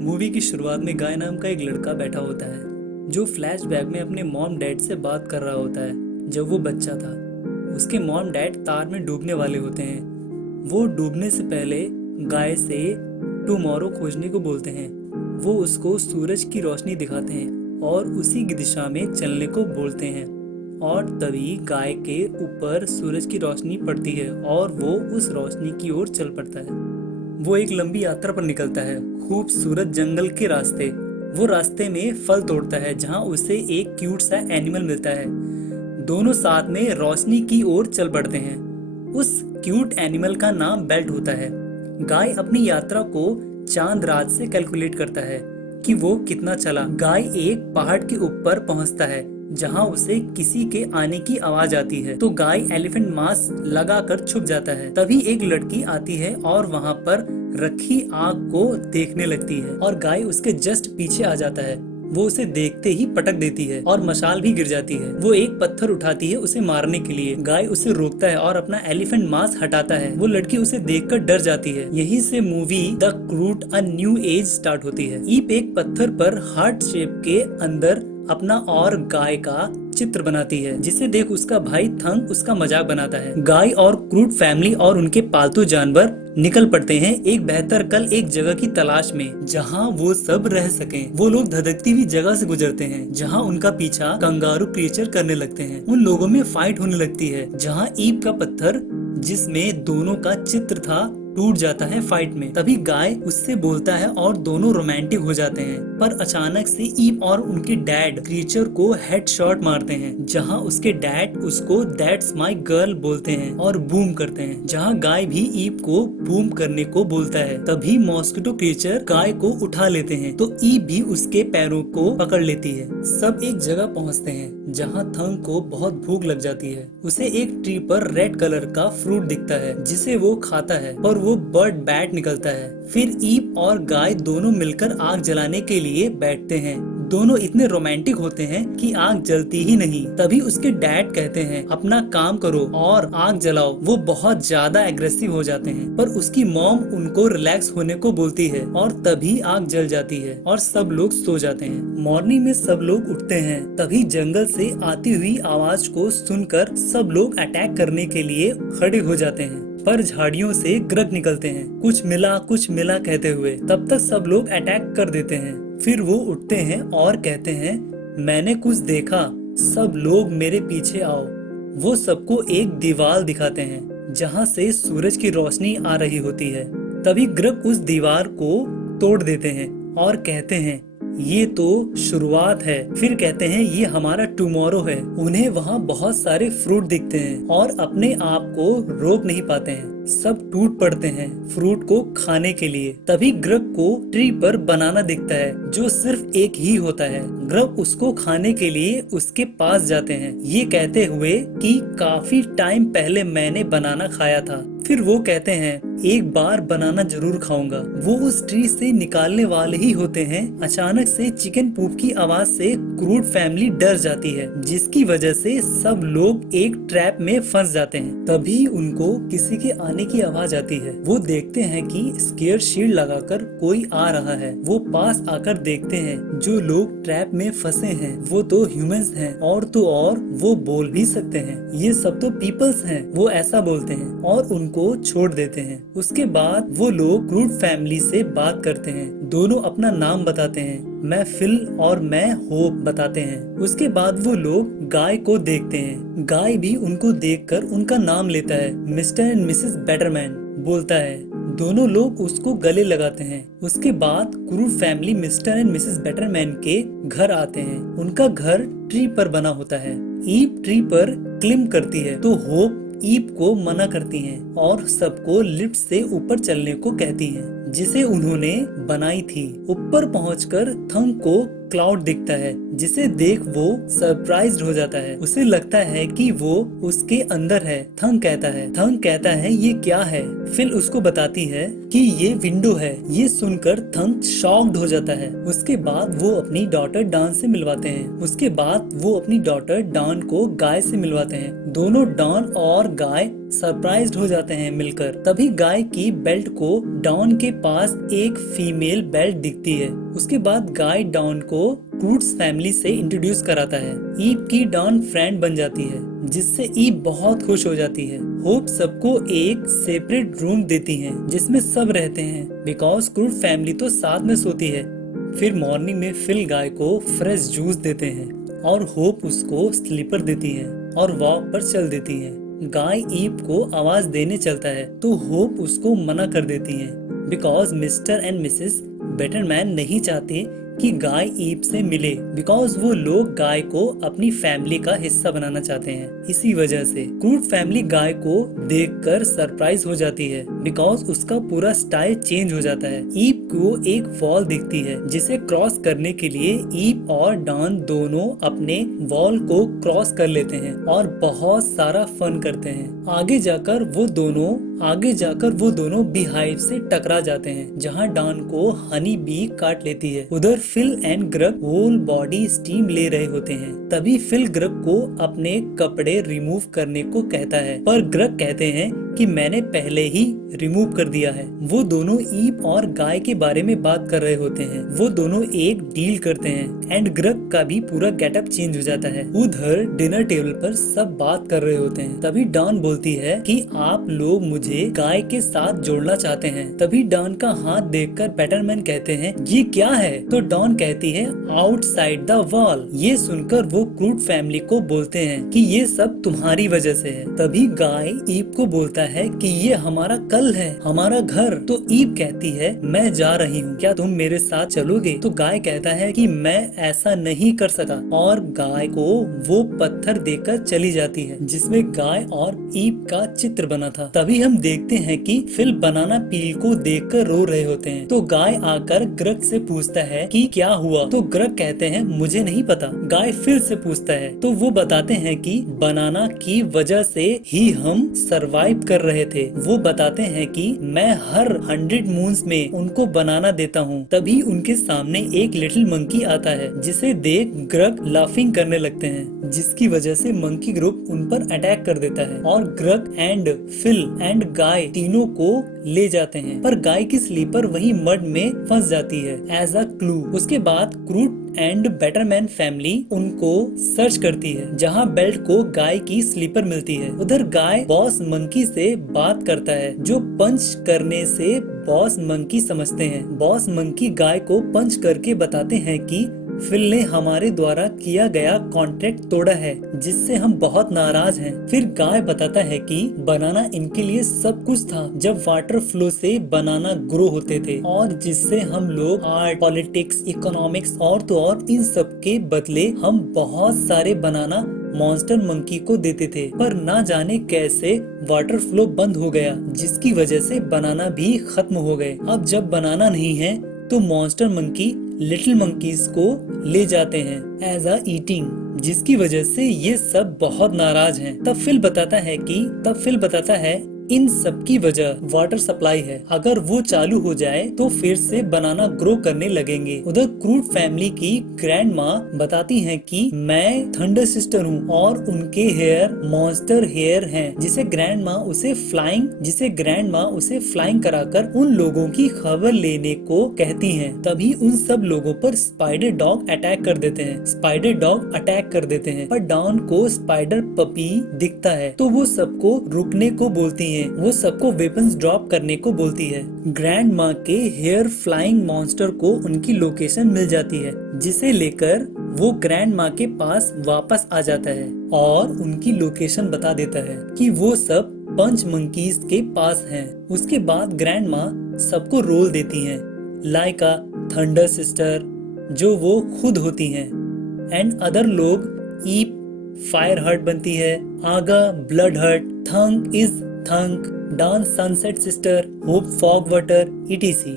Movie की शुरुआत में गाय नाम का एक लड़का बैठा होता है जो फ्लैशबैक में अपने मॉम डैड से बात कर रहा होता है जब वो बच्चा था। उसके मॉम डैड तार में डूबने वाले होते हैं। वो डूबने से पहले गाय से टुमारो खोजने को बोलते हैं। वो उसको सूरज की रोशनी दिखाते हैं और उसी की दिशा में चलने को बोलते हैं। और तभी गाय के ऊपर सूरज की रोशनी पड़ती है और वो उस रोशनी की ओर चल पड़ता है। वो एक लंबी यात्रा पर निकलता है, खूबसूरत जंगल के रास्ते। वो रास्ते में फल तोड़ता है जहाँ उसे एक क्यूट सा एनिमल मिलता है। दोनों साथ में रोशनी की ओर चल पड़ते हैं। उस क्यूट एनिमल का नाम बेल्ट होता है। गाय अपनी यात्रा को चांद रात से कैलकुलेट करता है कि वो कितना चला। गाय एक पहाड़ के ऊपर पहुंचता है जहां उसे किसी के आने की आवाज आती है, तो गाय एलिफेंट मास्क लगाकर छुप जाता है। तभी एक लड़की आती है और वहां पर रखी आग को देखने लगती है और गाय उसके जस्ट पीछे आ जाता है। वो उसे देखते ही पटक देती है और मशाल भी गिर जाती है। वो एक पत्थर उठाती है उसे मारने के लिए। गाय उसे रोकता है और अपना एलिफेंट मास्क हटाता है। वो लड़की उसे देखकर डर जाती है। यहीं से movie the Croods a new age start होती है। ईप एक पत्थर पर हार्ट शेप के अंदर अपना और गाय का चित्र बनाती है, जिसे देख उसका भाई थंग उसका मजाक बनाता है। गाय और क्रूट फैमिली और उनके पालतू जानवर निकल पड़ते हैं एक बेहतर कल एक जगह की तलाश में जहां वो सब रह सकें। वो लोग धधकती हुई जगह से गुजरते हैं जहां उनका पीछा कंगारू क्रिएचर करने लगते हैं। उन लोगों में फाइट होने लगती है जहां ईप का पत्थर जिसमें दोनों का चित्र था टूट जाता है फाइट में। तभी गाय उससे बोलता है और दोनों रोमांटिक हो जाते हैं। पर अचानक से ईप और उनके डैड क्रीचर को हेडशॉट मारते हैं जहां उसके डैड उसको दैट्स माय गर्ल बोलते हैं और बूम करते हैं, जहां गाय भी ईप को बूम करने को बोलता है। तभी मॉस्किटो क्रीचर गाय को उठा लेते हैं तो ईप भी उसके पैरों को पकड़ लेती है। सब एक जगह पहुंचते हैं जहां थंग को बहुत भूख लग जाती है। उसे एक ट्री पर रेड कलर का फ्रूट दिखता है जिसे वो खाता है और वो बर्ड बैट निकलता है। फिर ईप और गाय दोनों मिलकर आग जलाने के लिए बैठते हैं। दोनों इतने रोमांटिक होते हैं कि आग जलती ही नहीं। तभी उसके डैड कहते हैं अपना काम करो और आग जलाओ। वो बहुत ज्यादा एग्रेसिव हो जाते हैं पर उसकी मॉम उनको रिलैक्स होने को बोलती है और तभी आग जल जाती है और सब लोग सो जाते हैं। मॉर्निंग में सब लोग उठते हैं। तभी जंगल से आती हुई आवाज को सुनकर सब लोग अटैक करने के लिए खड़े हो जाते हैं। पर झाड़ियों से ग्रग निकलते हैं कुछ मिला कहते हुए। तब तक सब लोग अटैक कर देते हैं। फिर वो उठते हैं और कहते हैं मैंने कुछ देखा, सब लोग मेरे पीछे आओ। वो सबको एक दीवार दिखाते हैं जहां से सूरज की रोशनी आ रही होती है। तभी ग्रग उस दीवार को तोड़ देते हैं और कहते हैं ये तो शुरुआत है। फिर कहते हैं ये हमारा टुमारो है। उन्हें वहाँ बहुत सारे फ्रूट दिखते हैं और अपने आप को रोक नहीं पाते हैं। सब टूट पड़ते हैं फ्रूट को खाने के लिए। तभी ग्रग को ट्री पर बनाना दिखता है जो सिर्फ एक ही होता है। ग्रग उसको खाने के लिए उसके पास जाते हैं ये कहते हुए कि काफी टाइम पहले मैंने बनाना खाया था। फिर वो कहते हैं एक बार बनाना जरूर खाऊंगा। वो उस ट्री से निकालने वाले ही होते हैं। अचानक से चिकन पूप की आवाज से क्रूट फैमिली डर जाती है जिसकी वजह से सब लोग एक ट्रैप में फंस जाते हैं। तभी उनको किसी के आने की आवाज आती है। वो देखते हैं कि स्केयर शील्ड लगाकर कोई आ रहा है। वो पास आकर देखते हैं जो लोग ट्रैप में फंसे हैं वो तो ह्यूमंस हैं और तो और वो बोल भी सकते हैं। ये सब तो पीपल्स हैं, वो ऐसा बोलते हैं और उनको छोड़ देते हैं। उसके बाद वो लोग क्रूट फैमिली से बात करते हैं। दोनों अपना नाम बताते हैं, मैं फिल और मैं होप बताते हैं। उसके बाद वो लोग गाय को देखते हैं। गाय भी उनको देखकर उनका नाम लेता है। मिस्टर एंड मिसेस बेटरमैन बोलता है। दोनों लोग उसको गले लगाते हैं। उसके बाद क्रूट फैमिली मिस्टर एंड मिसेस बेटरमैन के घर आते हैं। उनका घर ट्री पर बना होता है। ईप ट्री पर क्लिम करती है तो होप ईप को मना करती हैं और सबको लिफ्ट से ऊपर चलने को कहती हैं जिसे उन्होंने बनाई थी। ऊपर पहुंचकर थंग को क्लाउड दिखता है जिसे देख वो सरप्राइज्ड हो जाता है। उसे लगता है कि वो उसके अंदर है। थंग कहता है ये क्या है। फिल उसको बताती है कि ये विंडो है। ये सुनकर थंग शॉक्ड हो जाता है। उसके बाद वो अपनी डॉटर डॉन से मिलवाते को गाय से मिलवाते हैं। दोनों डॉन और गाय सरप्राइज्ड हो जाते हैं मिलकर। तभी गाय की बेल्ट को डॉन के पास एक फीमेल बेल्ट दिखती है। उसके बाद गाय डॉन को क्रूट्स फैमिली से इंट्रोड्यूस कराता है। ईव की डॉन फ्रेंड बन जाती है जिससे ईव बहुत खुश हो जाती है। होप सबको एक सेपरेट रूम देती है जिसमें सब रहते हैं बिकॉज क्रूट फैमिली तो साथ में सोती है। फिर मॉर्निंग में फिल गाय को फ्रेश जूस देते हैं और होप उसको स्लीपर देती है और वॉक पर चल देती है। गाय ईव को आवाज देने चलता है तो होप उसको मना कर देती है बिकॉज मिस्टर एंड मिसेस बेटरमैन नहीं चाहते कि गाय ईव से मिले बिकॉज वो लोग गाय को अपनी फैमिली का हिस्सा बनाना चाहते हैं। इसी वजह से क्रूट फैमिली गाय को देखकर सरप्राइज हो जाती है बिकॉज उसका पूरा स्टाइल चेंज हो जाता है। ईव को एक वॉल दिखती है जिसे क्रॉस करने के लिए ईव और डॉन दोनों अपने वॉल को क्रॉस कर लेते हैं और बहुत सारा फन करते हैं। आगे जाकर वो दोनों बीहाइव से टकरा जाते हैं जहां डॉन को हनी बी काट लेती है। उधर Phil and Grug whole body steam ले रहे होते हैं। तभी फिल ग्रग को अपने कपड़े रिमूव करने को कहता है पर ग्रग कहते हैं कि मैंने पहले ही रिमूव कर दिया है। वो दोनों ईव और गाय के बारे में बात कर रहे होते हैं। वो दोनों एक डील करते हैं एंड ग्रग का भी पूरा गेटअप चेंज हो जाता है। उधर डिनर टेबल पर सब बात कर रहे होते हैं। तभी डॉन बोलती है कि आप लोग मुझे गाय के साथ जोड़ना चाहते हैं। तभी डॉन का हाथ देखकर बेटरमैन कहते हैं ये क्या है। तो डॉन कहती है आउटसाइड द वॉल। ये सुनकर वो क्रूट फैमिली को बोलते हैं कि ये सब तुम्हारी वजह से है। तभी गाय ईव को बोलता है कि ये हमारा कल है, हमारा घर। तो ईव कहती है मैं जा रही हूँ, क्या तुम मेरे साथ चलोगे। तो गाय कहता है कि मैं ऐसा नहीं कर सका और गाय को वो पत्थर देकर चली जाती है जिसमें गाय और ईव का चित्र बना था। तभी हम देखते हैं कि फिल बनाना पील को देखकर रो रहे होते हैं। तो गाय आकर ग्रग से पूछता है कि क्या हुआ। तो ग्रग कहते हैं मुझे नहीं पता। गाय फिर से पूछता है तो वो बताते हैं कि बनाना की वजह से ही हम सरवाइव कर रहे थे। वो बताते हैं कि मैं हर 100 मून्स में उनको बनाना देता हूँ। तभी उनके सामने एक लिटिल मंकी आता है जिसे देख ग्रग लाफिंग करने लगते हैं जिसकी वजह से मंकी ग्रुप उन पर अटैक कर देता है और ग्रग एंड फिल एंड गाय तीनों को ले जाते हैं पर गाय की स्लीपर वही मड में फंस जाती है एज अ क्लू। उसके बाद क्रूट एंड बेटरमैन फैमिली उनको सर्च करती है जहां बेल्ट को गाय की स्लीपर मिलती है। उधर गाय बॉस मंकी से बात करता है जो पंच करने से बॉस मंकी समझते हैं। बॉस मंकी गाय को पंच करके बताते हैं कि फिल ने हमारे द्वारा किया गया कॉन्ट्रैक्ट तोड़ा है जिससे हम बहुत नाराज हैं। फिर गाय बताता है कि बनाना इनके लिए सब कुछ था जब वाटर फ्लो से बनाना ग्रो होते थे और जिससे हम लोग आर्ट, पॉलिटिक्स, इकोनॉमिक्स और तो और इन सब के बदले हम बहुत सारे बनाना मॉन्स्टर मंकी को देते थे पर ना जाने कैसे वाटर फ्लो बंद हो गया जिसकी वजह से बनाना भी खत्म हो गए। अब जब बनाना नहीं है तो मॉन्स्टर मंकी लिटिल मंकीज को ले जाते हैं एज अ ईटिंग जिसकी वजह से ये सब बहुत नाराज हैं। तब फिल बताता है इन सब की वजह वाटर सप्लाई है। अगर वो चालू हो जाए तो फिर से बनाना ग्रो करने लगेंगे। उधर क्रूट फैमिली की ग्रैंड माँ बताती हैं कि मैं थंडर सिस्टर हूँ और उनके हेयर मॉन्स्टर हेयर हैं जिसे ग्रैंड माँ उसे फ्लाइंग कराकर उन लोगों की खबर लेने को कहती हैं। तभी उन सब लोगों पर स्पाइडर डॉग अटैक कर देते हैं पर डॉन को स्पाइडर पपी दिखता है तो वो सबको रुकने को बोलती है। वो सबको वेपन्स ड्रॉप करने को बोलती है। ग्रैंड माँ के हेयर फ्लाइंग मॉन्स्टर को उनकी लोकेशन मिल जाती है जिसे लेकर वो ग्रैंड माँ के पास वापस आ जाता है और उनकी लोकेशन बता देता है कि वो सब पंच मंकीज के पास हैं। उसके बाद ग्रैंड माँ सबको रोल देती हैं लाइक अ थंडर सिस्टर जो वो खुद होती हैं एंड अदर लोग ईप फायर हर्ट बनती है, Ugga blood heart, thung is Thunk, dance sunset sister, hope fog water etc।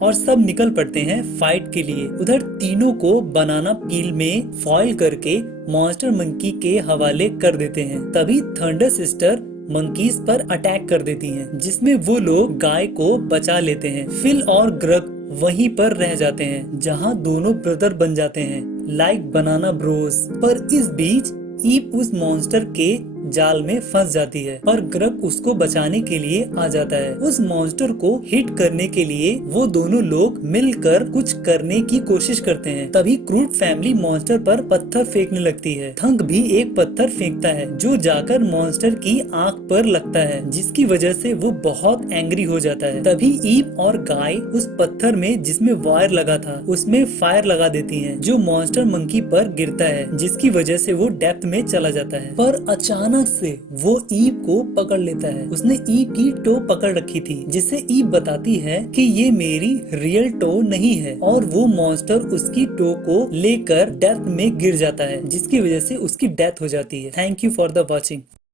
और सब निकल पड़ते हैं फाइट के लिए। उधर तीनों को बनाना पील में फॉइल करके मॉन्स्टर मंकी के हवाले कर देते हैं। तभी थंडर सिस्टर मंकीज पर अटैक कर देती हैं, जिसमें वो लोग गाय को बचा लेते हैं। फिल और ग्रग वहीं पर रह जाते हैं, जहां दोनों ब्रदर बन जाते हैं लाइक बनाना ब्रोस। पर इस बीच ईप उस मॉन्स्टर के जाल में फंस जाती है, पर ग्रग उसको बचाने के लिए आ जाता है। उस मॉन्स्टर को हिट करने के लिए वो दोनों लोग मिलकर कुछ करने की कोशिश करते हैं। तभी क्रूड फैमिली मॉन्स्टर पर पत्थर फेंकने लगती है। थंक भी एक पत्थर फेंकता है जो जाकर मॉन्स्टर की आंख पर लगता है, जिसकी वजह से वो बहुत एंग्री हो जाता है। तभी ईप और गाय उस पत्थर में जिसमें वायर लगा था उसमें फायर लगा देती हैं, जो मॉन्स्टर मंकी पर गिरता है, जिसकी वजह से वो डेप्थ में चला जाता है। पर अचानक से वो ईप को पकड़ लेता है। उसने ईप की टो पकड़ रखी थी, जिससे ईप बताती है कि ये मेरी रियल टो नहीं है, और वो मॉन्स्टर उसकी टो को लेकर डेप्थ में गिर जाता है, जिसकी वजह से उसकी डेथ हो जाती है। Thank you for the watching.